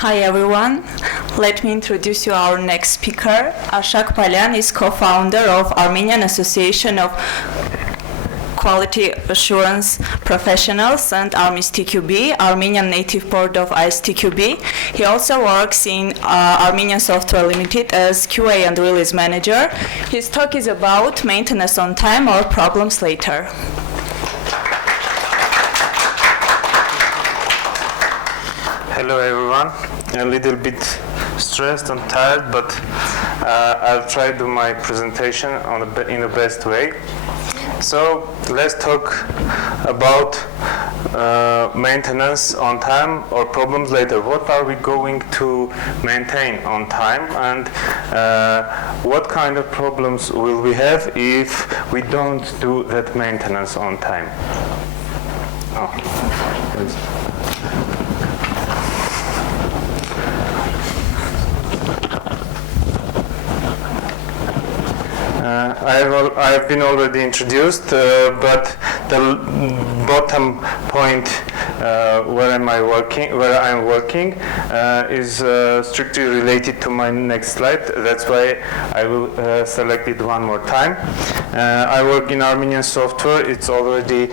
Hi everyone, let me introduce you our next speaker. Arshak Balyan is co-founder of Armenian Association of Quality Assurance Professionals and ARMIS TQB, Armenian Native Board of ISTQB. He also works in Armenian Software Limited as QA and Release Manager. His talk is about maintenance on time or problems later. Hello everyone. A little bit stressed and tired, but I'll try to do my presentation in the best way. So let's talk about maintenance on time or problems later. What are we going to maintain on time, and what kind of problems will we have if we don't do that maintenance on time? I've been already introduced, but the bottom point where I'm working is strictly related to my next slide. That's why I will select it one more time. I work in Armenian software. It's already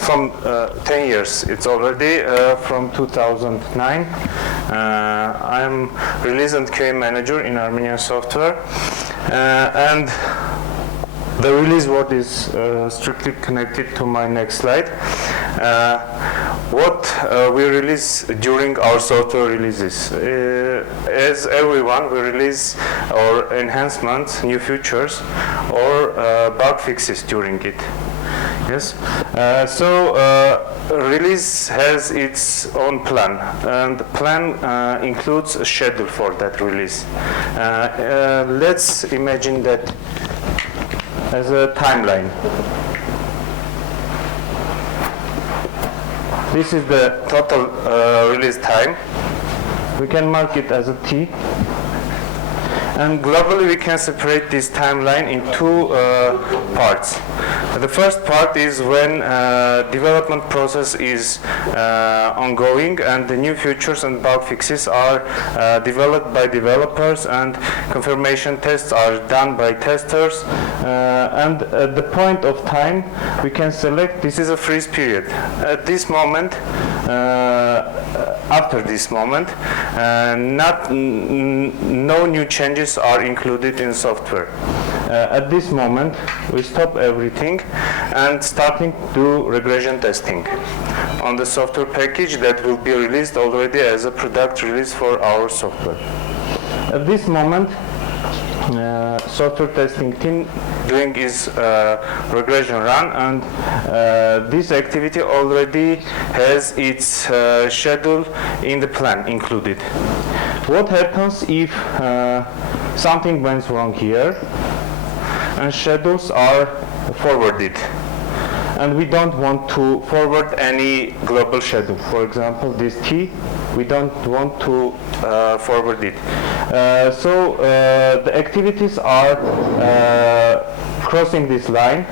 from 10 years. It's already from 2009. I'm release and QA manager in Armenian software. And the release word is strictly connected to my next slide. What we release during our software releases. As everyone, we release our enhancements, new features, or bug fixes during it. Yes. Release has its own plan, and the plan includes a schedule for that release. Let's imagine that as a timeline. This is the total release time. We can mark it as a T. And globally, we can separate this timeline in two parts. The first part is when development process is ongoing and the new features and bug fixes are developed by developers and confirmation tests are done by testers. And at the point of time, we can select this is a freeze period. At this moment, after this moment, no new changes are included in software. At this moment, we stop everything and starting to do regression testing on the software package that will be released already as a product release for our software. At this moment, software testing team doing is regression run, and this activity already has its schedule in the plan included. What happens if something went wrong here and schedules are forwarded, and we don't want to forward any global schedule? For example, this T, we don't want to forward it. The activities are crossing this line,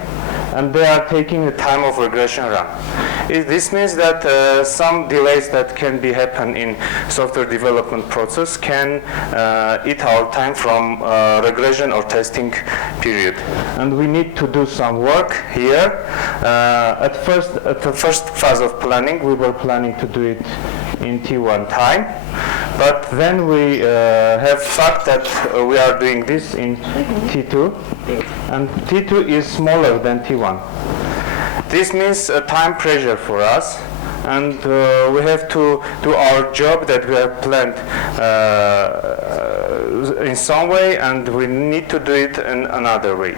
and they are taking the time of regression run. This means that some delays that can be happen in software development process can eat our time from regression or testing period. And we need to do some work here. At the first phase of planning, we were planning to do it in T1 time, but then we have fact that we are doing this in T2, and T2 is smaller than T1. This means a time pressure for us, and we have to do our job that we have planned in some way, and we need to do it in another way.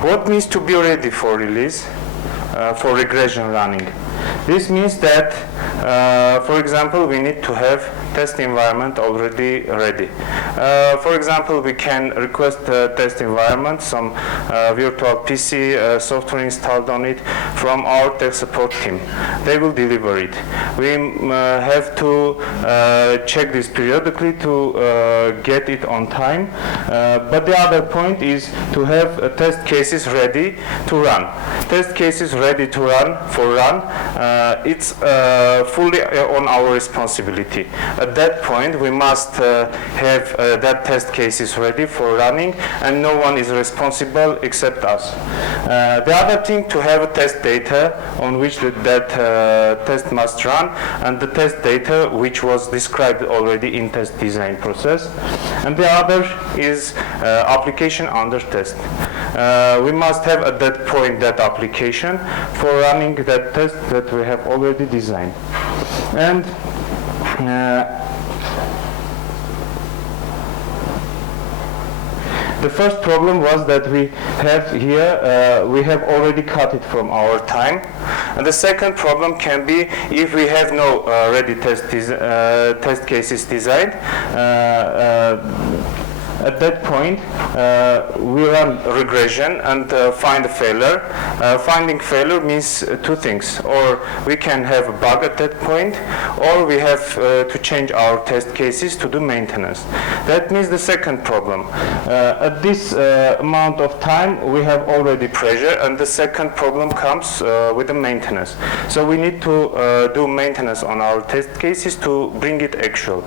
What means to be ready for release, for regression running? This means that, for example, we need to have test environment already ready. For example, we can request a test environment, some virtual PC software installed on it. from our tech support team. They will deliver it. We have to check this periodically to get it on time. But the other point is to have test cases ready to run. Test cases ready to run it's fully on our responsibility. At that point, we must have that test cases ready for running, and no one is responsible except us. The other thing, to have test data on which that test must run, and the test data which was described already in test design process. And the other is application under test. We must have at that point that application for running that test that we have already designed. And the first problem was that we have here, we have already cut it from our time. And the second problem can be if we have no ready test cases designed. At that point, we run regression and find a failure. Finding failure means two things: or we can have a bug at that point, or we have to change our test cases to do maintenance. That means the second problem. At this amount of time, we have already pressure, and the second problem comes with the maintenance. So we need to do maintenance on our test cases to bring it actual.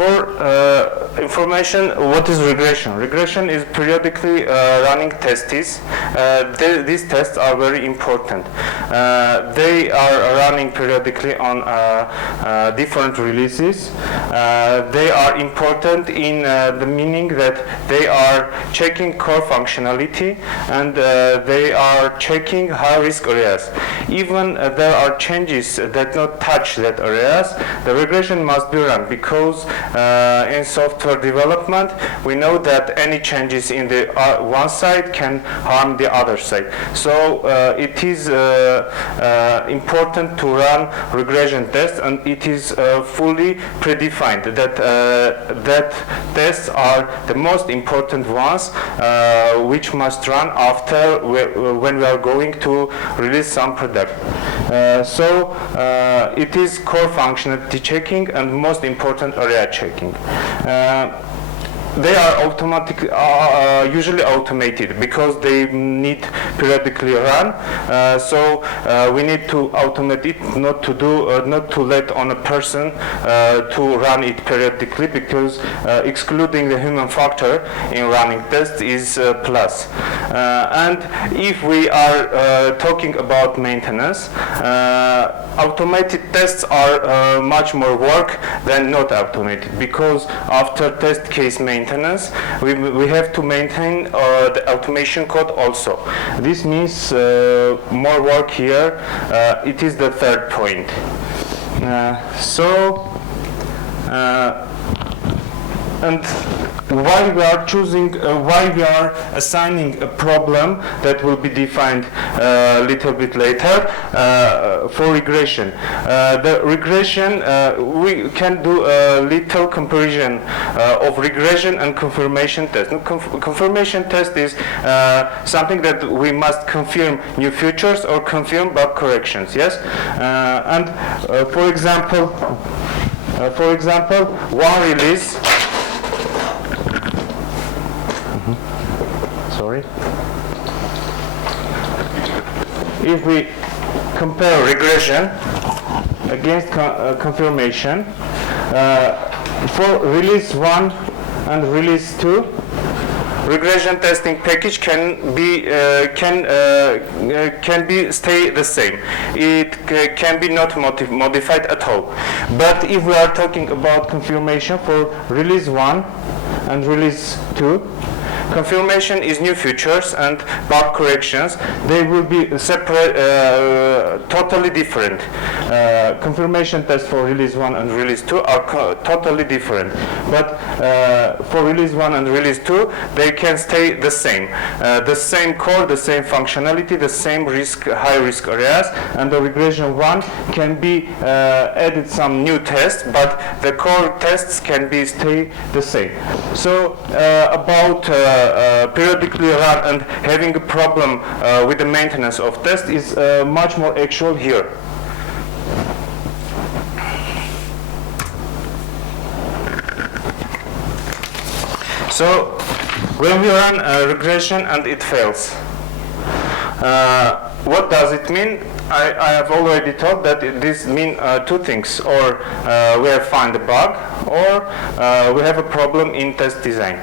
For information, what is regression? Regression is periodically running tests. These tests are very important. They are running periodically on different releases. They are important in the meaning that they are checking core functionality, and they are checking high-risk areas. Even there are changes that not touch that areas, the regression must be run, because in software development we know that any changes in the one side can harm the other side. So it is important to run regression tests, and it is fully predefined that that tests are the most important ones which must run after when we are going to release some product. So it is core functionality checking and most important area checking. They are usually automated because they need periodically run. So we need to automate it, not to let on a person to run it periodically, because excluding the human factor in running tests is a plus. And if we are talking about maintenance, automated tests are much more work than not automated, because after test case maintenance, we have to maintain the automation code also. This means more work here. It is the third point. And why we are choosing, why we are assigning a problem that will be defined a little bit later for regression. The regression, we can do a little comparison of regression and confirmation test. Confirmation test is something that we must confirm new features or confirm bug corrections. Yes, and for example, one release. Sorry. If we compare regression against confirmation, for release 1 and release 2, regression testing package can be stay the same. It can be not modified at all. But if we are talking about confirmation for release 1 and release 2, Confirmation is new features and bug corrections. They will be separate, totally different. Confirmation tests for release 1 and release 2 are totally different. But for release 1 and release 2, they can stay the same. The same core, the same functionality, the same high risk areas, and the regression 1 can be added some new tests, but the core tests can be stay the same. So about periodically run and having a problem with the maintenance of test is much more actual here. So when we run a regression and it fails, what does it mean? I have already told that this means two things: or we have found a bug, or we have a problem in test design.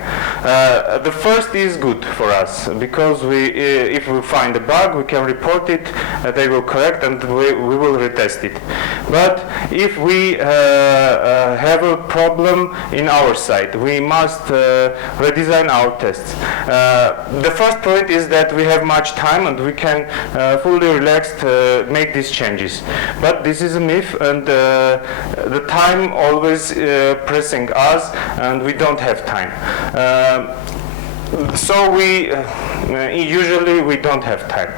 The first is good for us because if we find a bug, we can report it, they will correct, and we will retest it. But if we have a problem in our side, we must redesign our tests. The first point is that we have much time and we can fully relaxed make these changes. But this is a myth, and the time always pressing us, and we don't have time. So we usually we don't have time.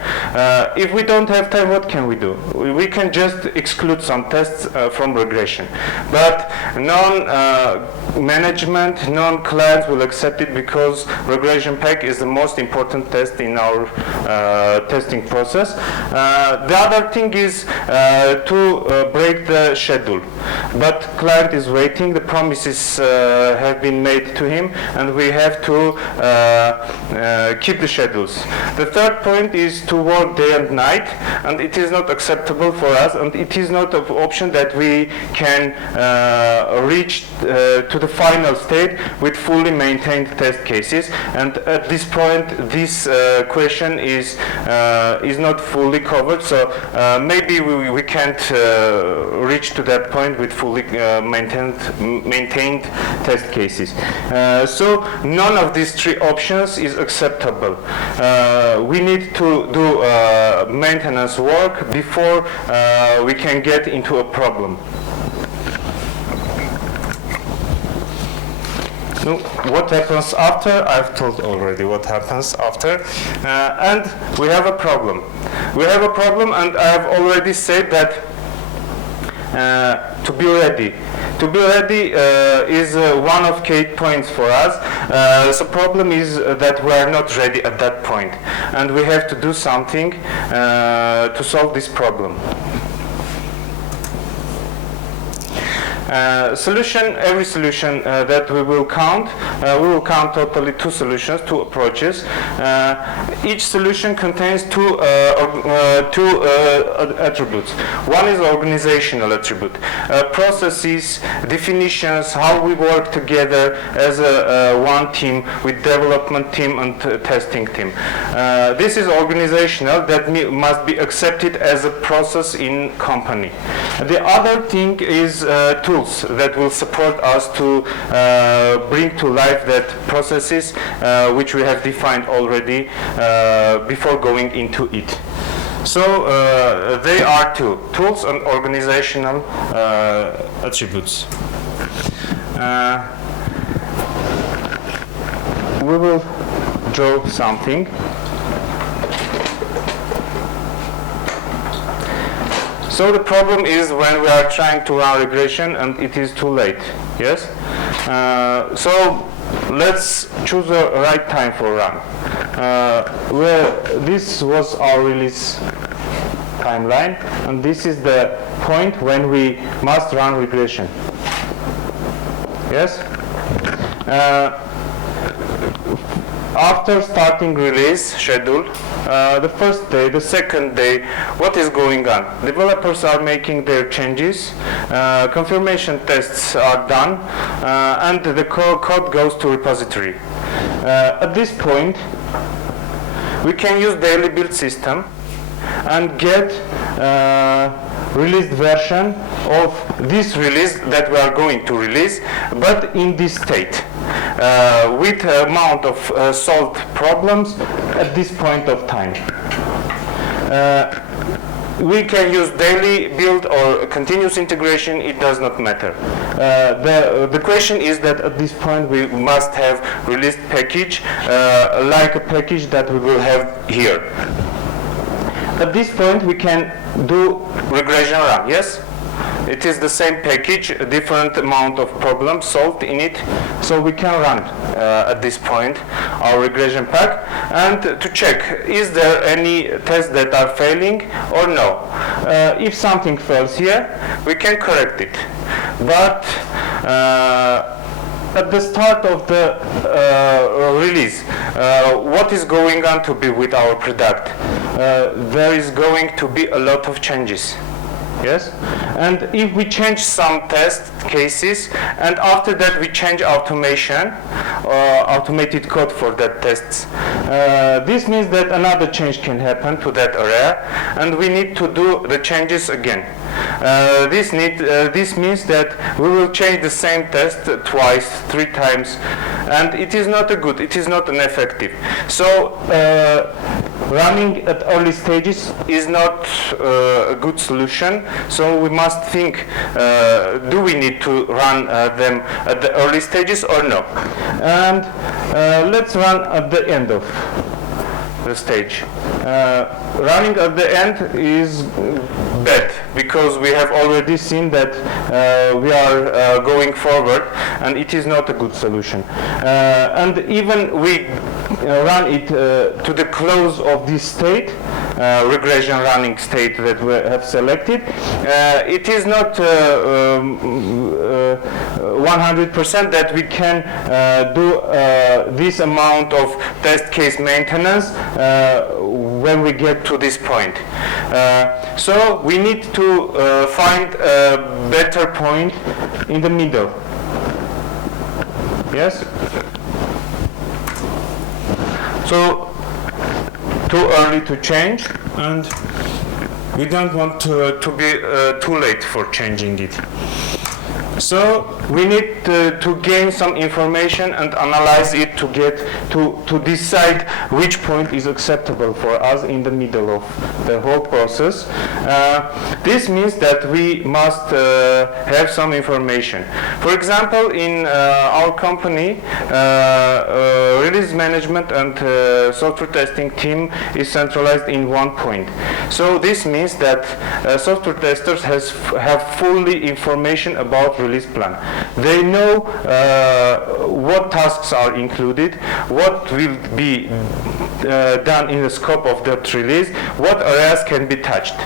If we don't have time, what can we do? We can just exclude some tests from regression. But non-management, non-clients will accept it because regression pack is the most important test in our testing process. The other thing is to break the schedule. But client is waiting, the promises have been made to him, and we have to keep the schedules. The third point is to work day and night, and it is not acceptable for us, and it is not an option that we can reach to the final state with fully maintained test cases. And at this point, this question is not fully covered. So maybe we can't reach to that point with fully maintained test cases. So none of these three options is acceptable. We need to do maintenance work before we can get into a problem. What happens after? I've told already what happens after. And we have a problem. We have a problem, and I have already said that to be ready. To be ready is one of key points for us. The problem is that we are not ready at that point, and we have to do something to solve this problem. Every solution that we will count totally two solutions, two approaches. Each solution contains two attributes. One is organizational attribute, processes, definitions, how we work together as one team with development team and testing team. This is organizational, that must be accepted as a process in company. The other thing is tools that will support us to bring to life that processes which we have defined already before going into it. So they are two: tools and organizational attributes. We will draw something. So the problem is when we are trying to run regression and it is too late, yes? So let's choose the right time for run. This was our release timeline, and this is the point when we must run regression. Yes? After starting release schedule, the first day, the second day, what is going on? Developers are making their changes, confirmation tests are done, and the code goes to repository. At this point, we can use daily build system and get released version of this release that we are going to release, but in this state. with amount of solved problems at this point of time. We can use daily build or continuous integration, it does not matter. The question is that at this point we must have released package like a package that we will have here. At this point we can do regression run, yes? It is the same package, a different amount of problems solved in it, so we can run at this point our regression pack and to check is there any tests that are failing or no. If something fails here, we can correct it. But at the start of the release, what is going on to be with our product? There is going to be a lot of changes. Yes, and if we change some test cases and after that we change automation, automated code for that tests, this means that another change can happen to that area and we need to do the changes again. This means that we will change the same test twice, 3 times, and it is not a good, it is not an effective. So running at early stages is not a good solution, so we must think, do we need to run them at the early stages or no? And let's run at the end of the stage. Running at the end is bad because we have already seen that we are going forward and it is not a good solution. And even we run it to the close of this state, regression running state that we have selected, it is not 100% that we can do this amount of test case maintenance when we get to this point. So we need to find a better point in the middle. Yes? So too early to change, and we don't want to be too late for changing it. So we need to gain some information and analyze it to get to decide which point is acceptable for us in the middle of the whole process. This means that we must have some information. For example, in our company, release management and software testing team is centralized in one point. So this means that software testers have fully information about release plan. They know what tasks are included, what will be done in the scope of that release, what areas can be touched.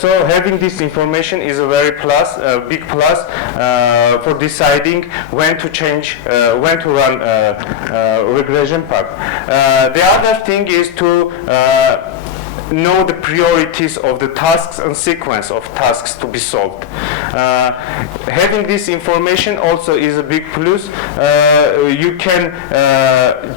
So having this information is a very big plus for deciding when to change, when to run regression pack. The other thing is to know the priorities of the tasks and sequence of tasks to be solved. Having this information also is a big plus. You can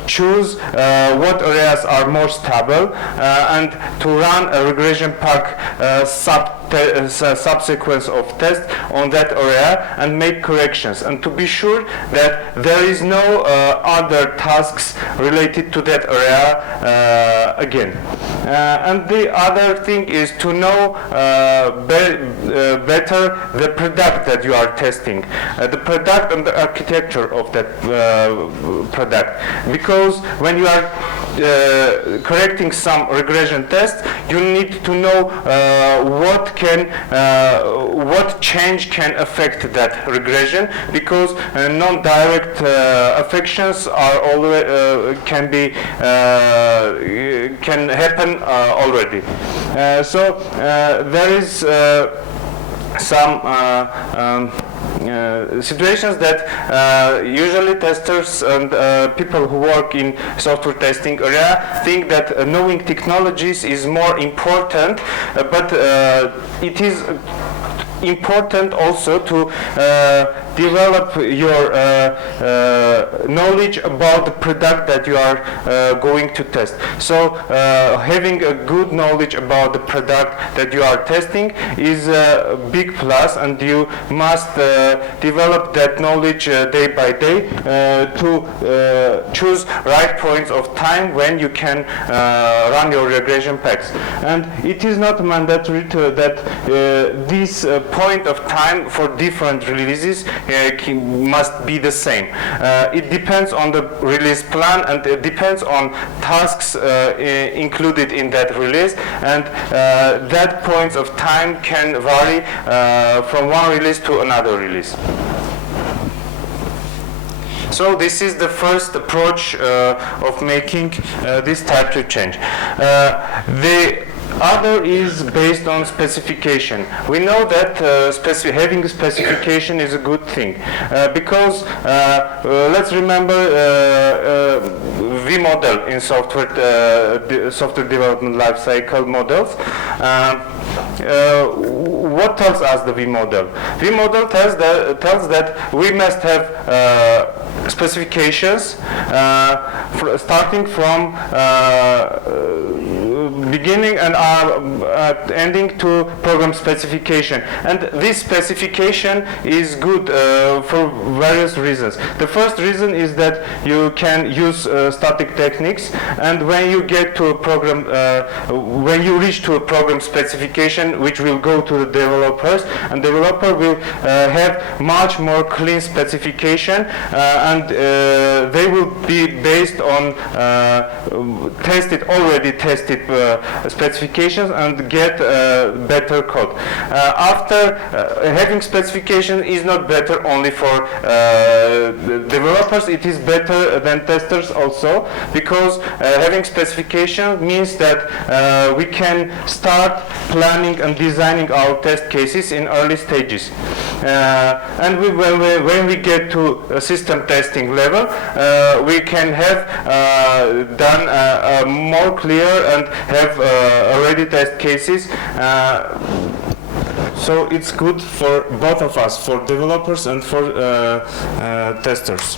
choose what areas are more stable and to run a regression pack subsequence of tests on that area and make corrections, and to be sure that there is no other tasks related to that area again. And the other thing is to know better the product that you are testing, the product and the architecture of that product. Because when you are correcting some regression tests, you need to know what change can affect that regression, because non-direct affections are already can happen already. So there is some situations that usually testers and people who work in software testing area think that knowing technologies is more important, but it is important also to develop your knowledge about the product that you are going to test. So having a good knowledge about the product that you are testing is a big plus, and you must develop that knowledge day by day to choose right points of time when you can run your regression packs. And it is not mandatory that this point of time for different releases must be the same. It depends on the release plan, and it depends on tasks included in that release, and that points of time can vary from one release to another release. So this is the first approach of making this type of change. The other is based on specification. We know that having a specification is a good thing because let's remember V model in software development lifecycle models. What tells us the V model? V model tells that we must have specifications starting from beginning and ending to program specification, and this specification is good for various reasons. The first reason is that you can use static techniques, and when you get to a program, when you reach to a program specification, which will go to the developers, and developer will have much more clean specification, and they will be based on already tested specifications and get better code. After having specification is not better only for developers, it is better than testers also, because having specification means that we can start planning and designing our test cases in early stages. And when we get to a system testing level, we can have done more clear and have already test cases. So it's good for both of us, for developers and for testers.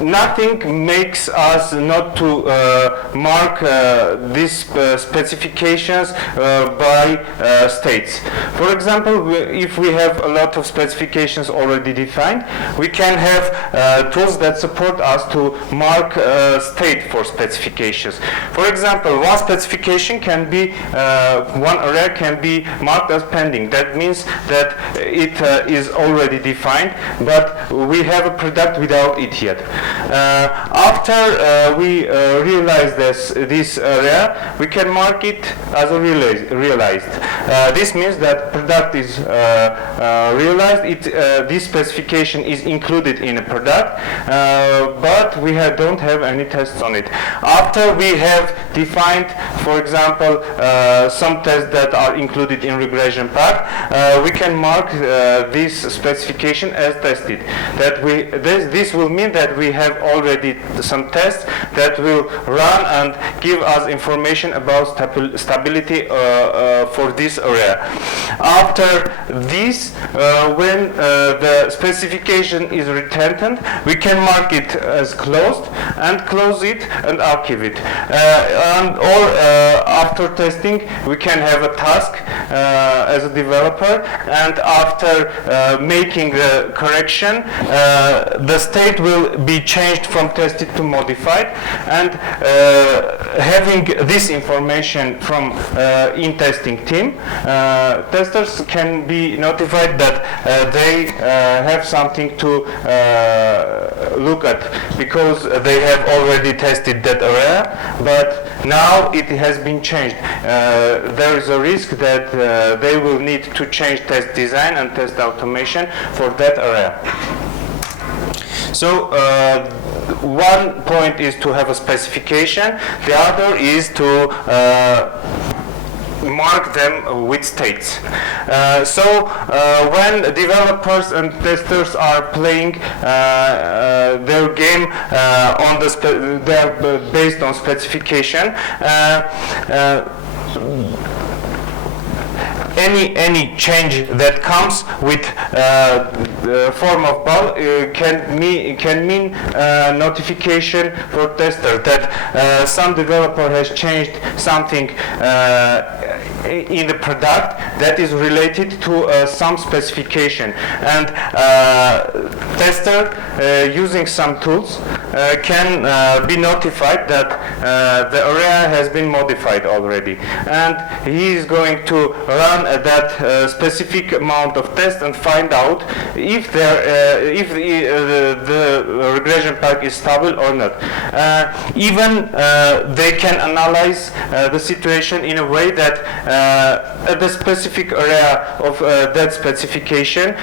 Nothing makes us not to mark these specifications by states. For example, if we have a lot of specifications already defined, we can have tools that support us to mark state for specifications. For example, one specification can be, one array can be marked as pending. That means that it is already defined, but we have a product without it yet. After we realize this area, we can mark it as a realized. This means that product is realized. This specification is included in a product, but we don't have any tests on it. After we have defined, for example, some tests that are included in regression path, we can mark this specification as tested. This will mean that we have already some tests that will run and give us information about stability for this area. After this, when the specification is returned, we can mark it as closed and close it and archive it. Or after testing, we can have a task as a developer, and after making the correction, the state will be changed from tested to modified, and having this information from in testing team, testers can be notified that they have something to look at, because they have already tested that area, but now it has been changed. There is a risk that they will need to change test design and test automation for that area. So one point is to have a specification, the other is to mark them with states. When developers and testers are playing their game they're based on specification, any change that comes with the form of ball can mean notification for tester that some developer has changed something in the product that is related to some specification, and tester using some tools can be notified that the area has been modified already, and he is going to run that specific amount of test and find out if the regression pack is stable or not. Even they can analyze the situation in a way that at the specific area of that specification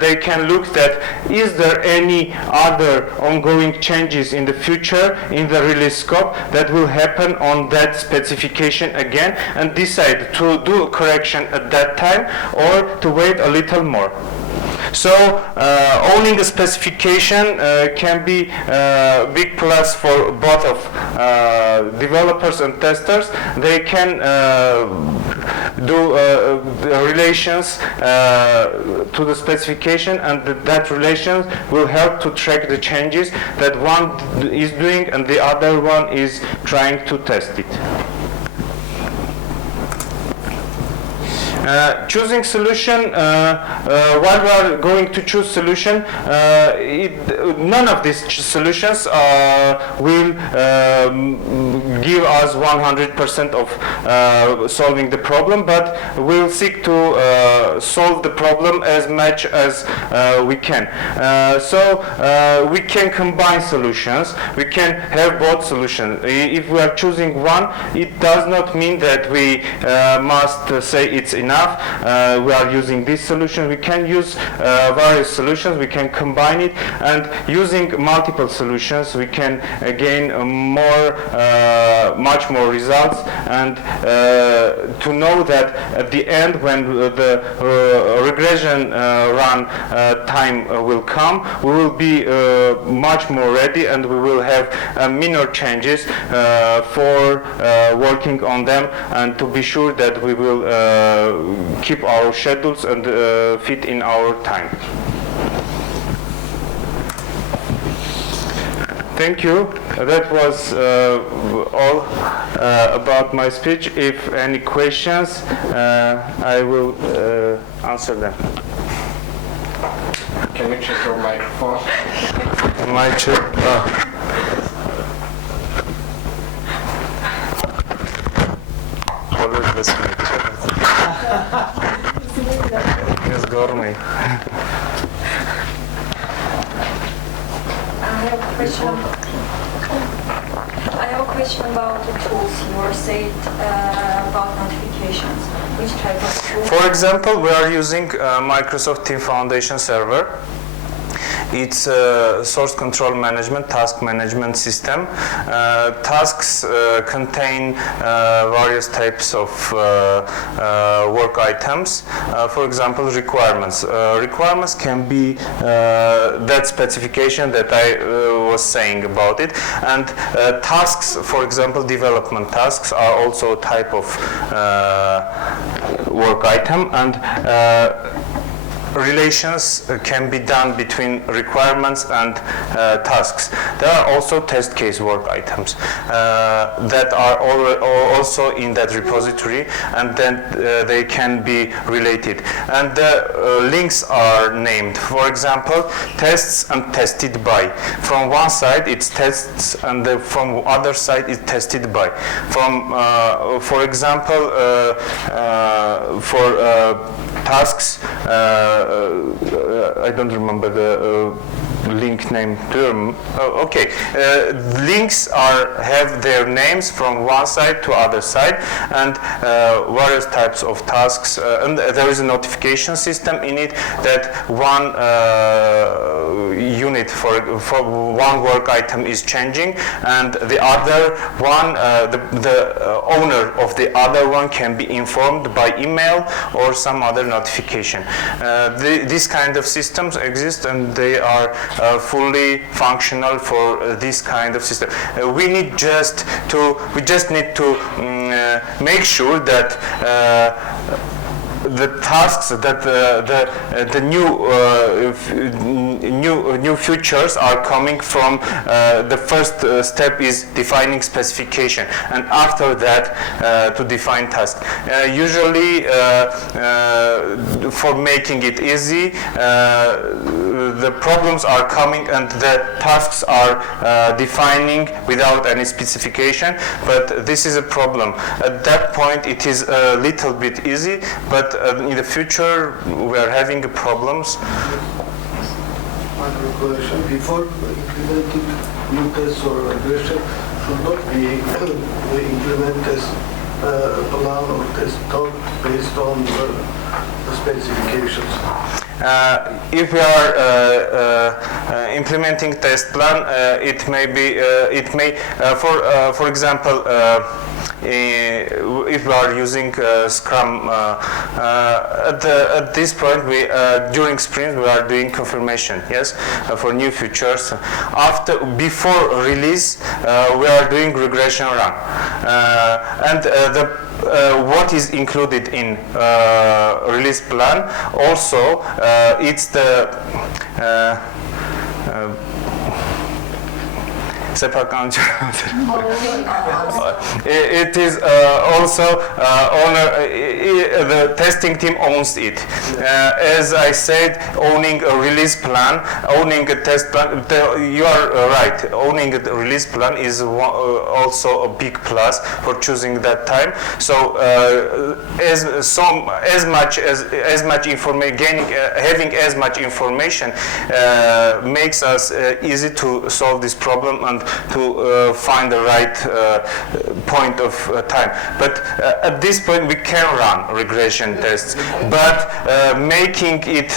they can look that is there any other ongoing changes in the future in the release scope that will happen on that specification again, and decide to do a correction at that time or to wait a little more. So owning a specification can be a big plus for both of developers and testers. They can do the relations to the specification, and that relation will help to track the changes that one is doing and the other one is trying to test it. Choosing solution, while we are going to choose solution, none of these solutions will give us 100% of solving the problem, but we'll seek to solve the problem as much as we can. So we can combine solutions, we can have both solutions. If we are choosing one, it does not mean that we must say it's enough. We are using this solution. We can use various solutions. We can combine it, and using multiple solutions, we can gain much more results. And to know that at the end, when the regression run time will come, we will be much more ready, and we will have minor changes for working on them, and to be sure that we will keep our schedules and fit in our time. Thank you. That was all about my speech. If any questions, I will answer them. Can you check your microphone? My check. Jest gormej. I have a question about the tools. You were saying about notifications. Which type of tools? For example, we are using Microsoft Team Foundation Server. It's a source control management, task management system. Tasks contain various types of work items. For example, requirements. Requirements can be that specification that I was saying about it. And tasks, for example, development tasks are also a type of work item. And relations can be done between requirements and tasks. There are also test case work items that are also in that repository, and then they can be related. And the links are named. For example, tests and tested by. From one side it's tests, and from other side it's tested by. For example, for tasks, I don't remember the link name term. Okay, links have their names from one side to other side, and various types of tasks, and there is a notification system in it that one unit for one work item is changing, and the other one, the owner of the other one can be informed by email or some other notification. These kind of systems exist, and they are fully functional for this kind of system. We just need to make sure that the tasks that the new features are coming from the first step is defining specification, and after that to define task. Usually for making it easy, the problems are coming and the tasks are defining without any specification, but this is a problem. At that point it is a little bit easy, but in the future we are having problems. One question: before implementing new tests or regression, should not we implement test plan or test talk based on the specifications? If we are implementing test plan, it may be, for example, if we are using Scrum, at this point, during sprint we are doing confirmation, yes, for new features. Before release, we are doing regression run, and what is included in release plan also, it's the it is also the testing team owns it. As I said, owning a release plan, owning a test plan, you are right, owning a release plan is also a big plus for choosing that time. So having as much information makes us easy to solve this problem and to find the right point of time. But at this point we can run regression tests, but making it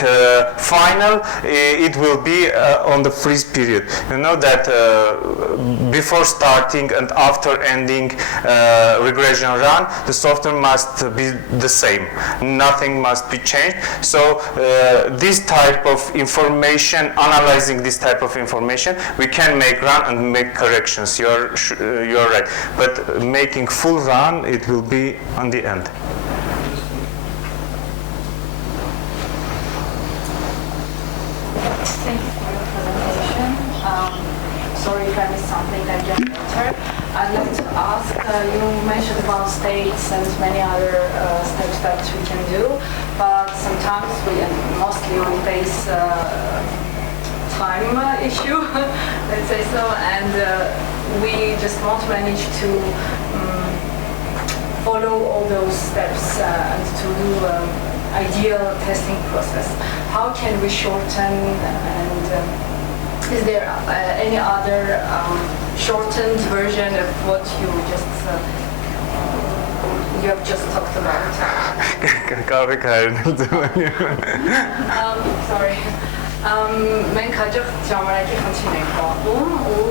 final, it will be on the freeze period. You know that before starting and after ending regression run, the software must be the same. Nothing must be changed. So this type of information, analyzing this type of information, we can make run and make corrections. You're right, but making full run, it will be on the end. Thank you for your presentation. Sorry if I missed something I just entered. I'd like to ask, you mentioned about states and many other steps that we can do, but sometimes mostly we face time issue, let's say so, and we just won't manage to follow all those steps and to do ideal testing process. How can we shorten, and is there any other shortened version of what you have just talked about? Sorry. Մենք հաջող ժամանակի խնդրին ենք պատում ու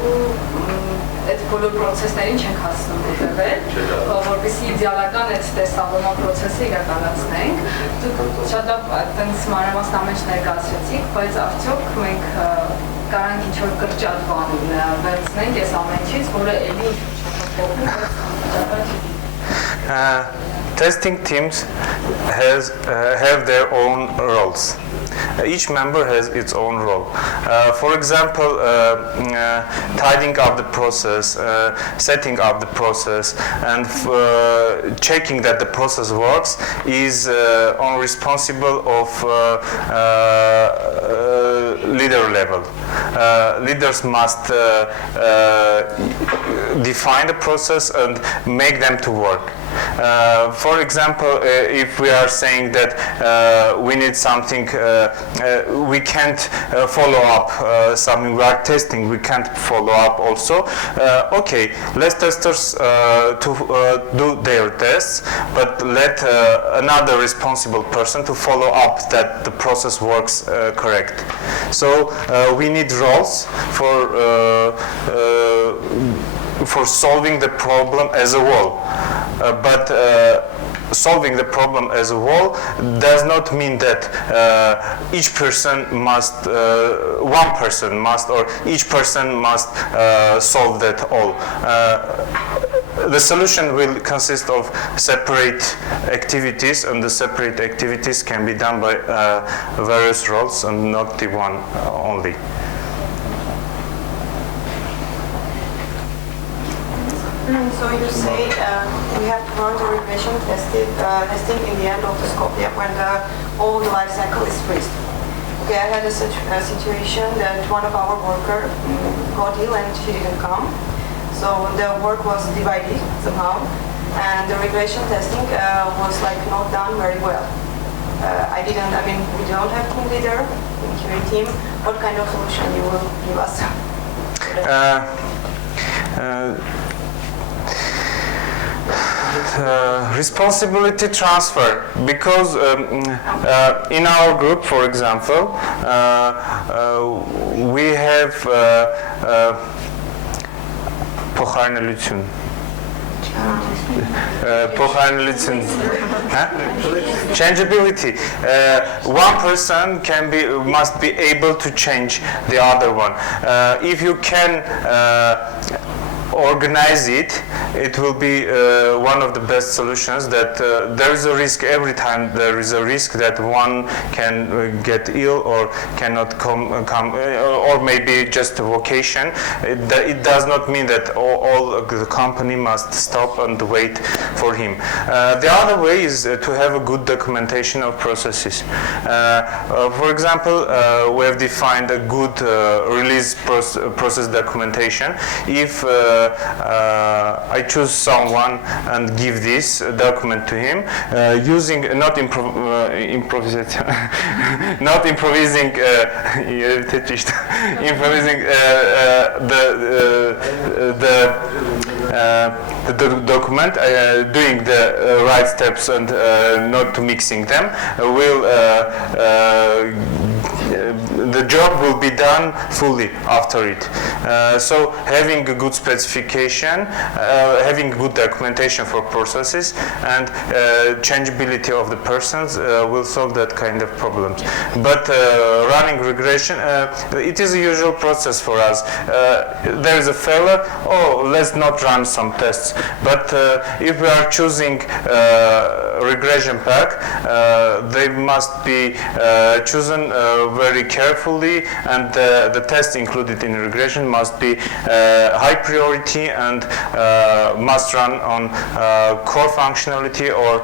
այդ բոլոր պրոցեսներին չենք հասնում հետևել, որպեսզի իդեալական այդ տեստավորման պրոցեսը իրականացնենք։ Դուք շատ այդպես մանրամասնամեջ ներկայացրեցիք, բայց արդյոք մենք կարանք ինչ-որ կրճատ բան վերցնենք այս ամեն ինչից, որը էլի փոխվում է։ Testing teams have their own roles. Each member has its own role. For example, tidying up the process, setting up the process, and checking that the process works is on responsible of leader level. Leaders must define the process and make them to work. For example, if we are saying that we need something, we can't follow up something we are testing, we can't follow up also. Okay, let testers to do their tests, but let another responsible person to follow up that the process works correct. So we need roles for solving the problem as a whole. But solving the problem as a whole does not mean that each person must, one person must, or each person must solve that all. the solution will consist of separate activities, and the separate activities can be done by various roles and not the one only. So you say we have to run the regression testing in the end of the scope, when all the life cycle is freezed. Okay, I had a situation that one of our workers got ill and she didn't come. So the work was divided somehow, and the regression testing was not done very well. We don't have team leader in QA team. What kind of solution you will give us? Responsibility transfer, because in our group, for example, we have changeability. One person must be able to change the other one. If you can organize it, it will be one of the best solutions. That there is a risk every time. There is a risk that one can get ill or cannot come, or maybe just a vacation. It does not mean that all the company must stop and wait for him. The other way is to have a good documentation of processes. For example, we have defined a good release process documentation. If I choose someone and give this document to him, using not improvising, improvising the document, doing the right steps and not mixing them, the job will be done fully after it. So having a good specification, having good documentation for processes, and changeability of the persons will solve that kind of problems. But running regression, it is a usual process for us. There is a failure, let's not run some tests. But if we are choosing regression pack, they must be chosen very carefully, and the test included in regression must be high priority and must run on core functionality, or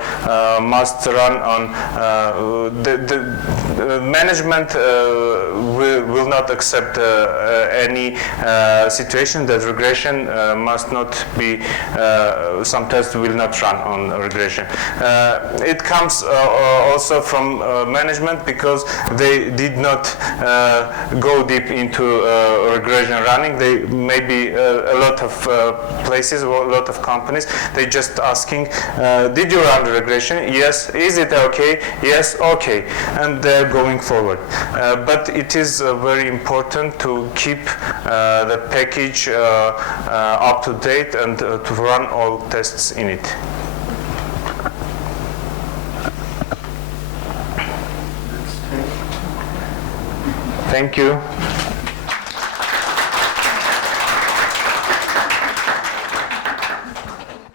must run on the management will not accept any situation that regression must not be, some tests will not run on regression. It comes also from management, because they did not go deep into regression running. They maybe a lot of places, or a lot of companies, they just asking, did you run the regression? Yes. Is it okay? Yes. Okay. And they're going forward. But it is very important to keep the package up to date and to run all tests in it. Thank you.